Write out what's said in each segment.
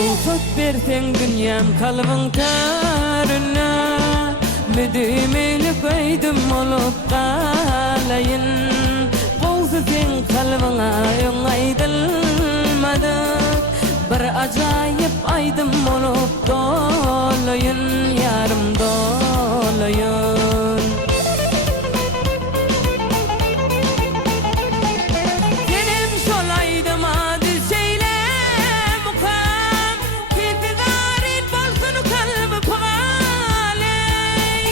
Ruhsat bersen dünyam kalbin tarına, müdümeli koydum olup kalayın. Qolsa sen kalbına öňaýdylmady, bir ajaýyp aýdym olup dolayın, yarım dolayın. Senem şol aýdyma düşeýle mukam, keti garit bolsun kalby pagaley.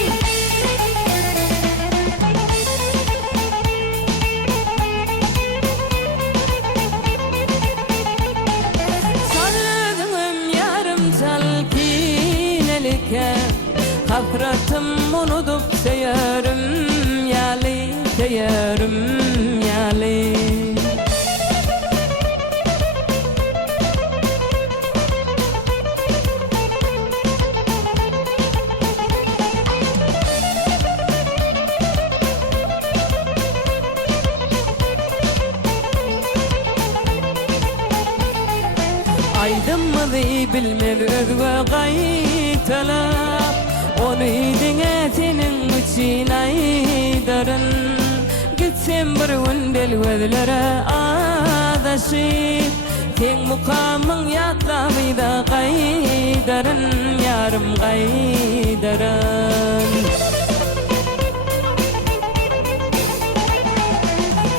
Saldyňym yarım salkinelike, hasratym unutup seýärim ýaly, seýärim ýaly. Aydymmy bilmem özge gaýtalap, ony diňe seniň üçin aýdaryn. Gitsem bir gündel gözlere adaşyp, teň mukamyň ýatlabyda gaýdaryn, yarym gaýdaryn.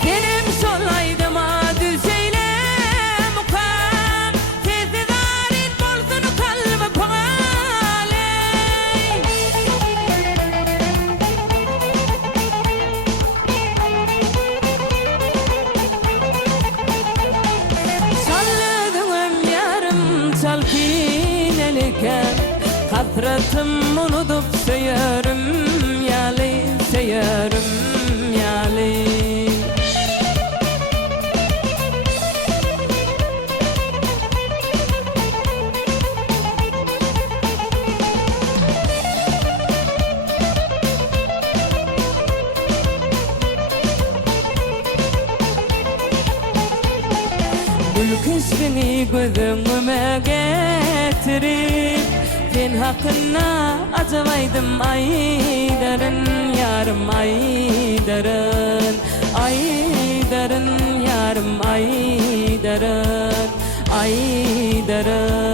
Senem şol aýdyma düşeýle mukam, keti garit bolsun kalby pagaley. Saldyňym yarım salkinelike, hasratym unutup seýärim ýaly, seýärim ýaly. Gülküsini gözüňe getirip, sen hakyna ajabaýdym aýdaryn, yarym aýdaryn, aýdaryn, yarym aýdaryn, aýdaryn.